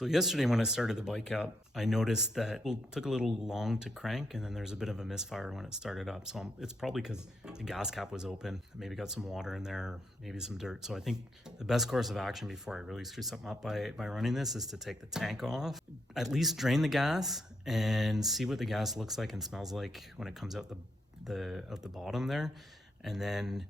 So yesterday when I started the bike up, I noticed that it took a little long to crank, and then there's a bit of a misfire when it started up. So it's probably because the gas cap was open, maybe got some water in there, maybe some dirt. So I think the best course of action before I really screw something up by running this is to take the tank off, at least drain the gas and see what the gas looks like and smells like when it comes out the bottom there. And then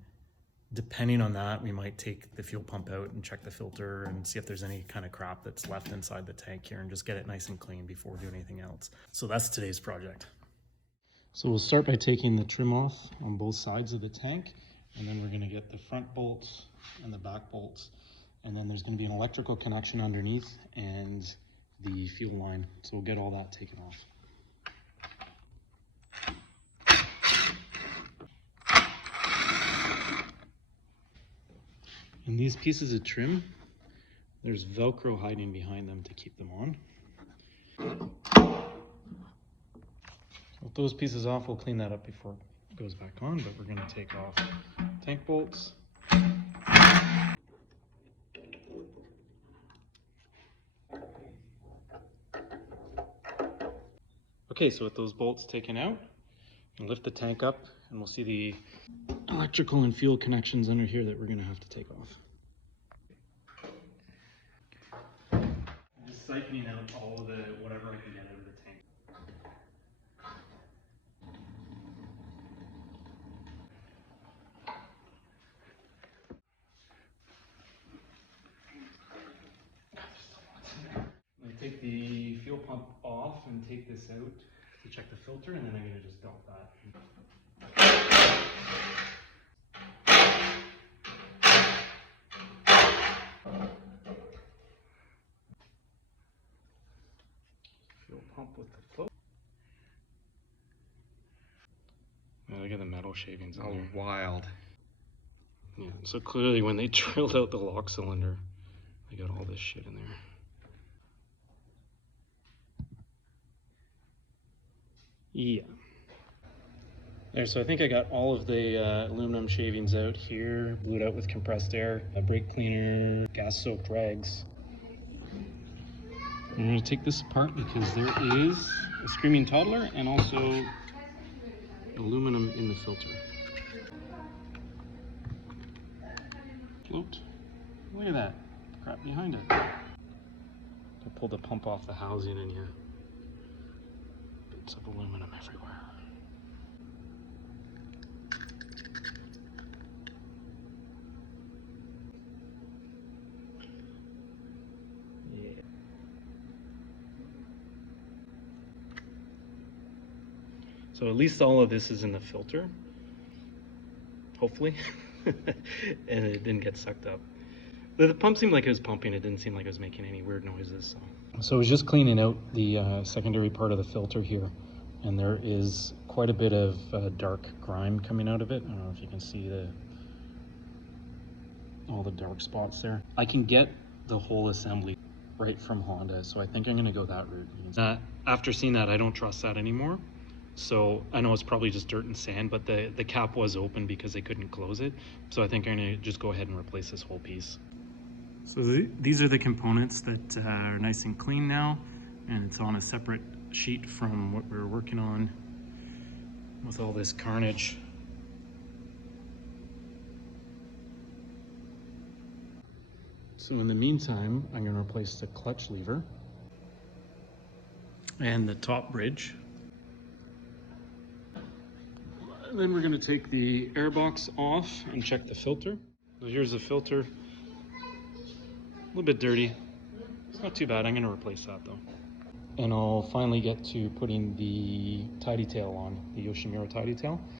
depending on that, we might take the fuel pump out and check the filter and see if there's any kind of crap that's left inside the tank here and just get it nice and clean before doing anything else. So that's today's project. So we'll start by taking the trim off on both sides of the tank, and then we're going to get the front bolts and the back bolts, and then there's going to be an electrical connection underneath and the fuel line. So we'll get all that taken off. And these pieces of trim, there's Velcro hiding behind them to keep them on. With those pieces off, we'll clean that up before it goes back on, but we're going to take off tank bolts. Okay, so with those bolts taken out, we'll lift the tank up and we'll see the electrical and fuel connections under here that we're going to have to take off. I'm just siphoning out all of the whatever I can get out of the tank. I take the fuel pump off and take this out to check the filter, and then I'm going to just dump that. Fuel pump with the float. Yeah, look at the metal shavings in there. Wild. Yeah, so clearly when they drilled out the lock cylinder, they got all this shit in there. Yeah. There, so I think I got all of the aluminum shavings out here, blew it out with compressed air, a brake cleaner, gas-soaked rags. I'm going to take this apart because there is a screaming toddler and also aluminum in the filter. Float. Look at that crap behind it. I pulled the pump off the housing and yeah, bits of aluminum everywhere. So at least all of this is in the filter, hopefully, and it didn't get sucked up. The pump seemed like it was pumping, it didn't seem like it was making any weird noises. So I was just cleaning out the secondary part of the filter here, and there is quite a bit of dark grime coming out of it. I don't know if you can see all the dark spots there. I can get the whole assembly right from Honda, so I think I'm gonna go that route. After seeing that, I don't trust that anymore. So I know it's probably just dirt and sand, but the cap was open because they couldn't close it. So I think I'm gonna just go ahead and replace this whole piece. So these are the components that are nice and clean now, and it's on a separate sheet from what we were working on with all this carnage. So in the meantime, I'm gonna replace the clutch lever and the top bridge. And then we're going to take the air box off and check the filter. So here's the filter. A little bit dirty. It's not too bad. I'm going to replace that though. And I'll finally get to putting the tidy tail on, the Yoshimura tidy tail.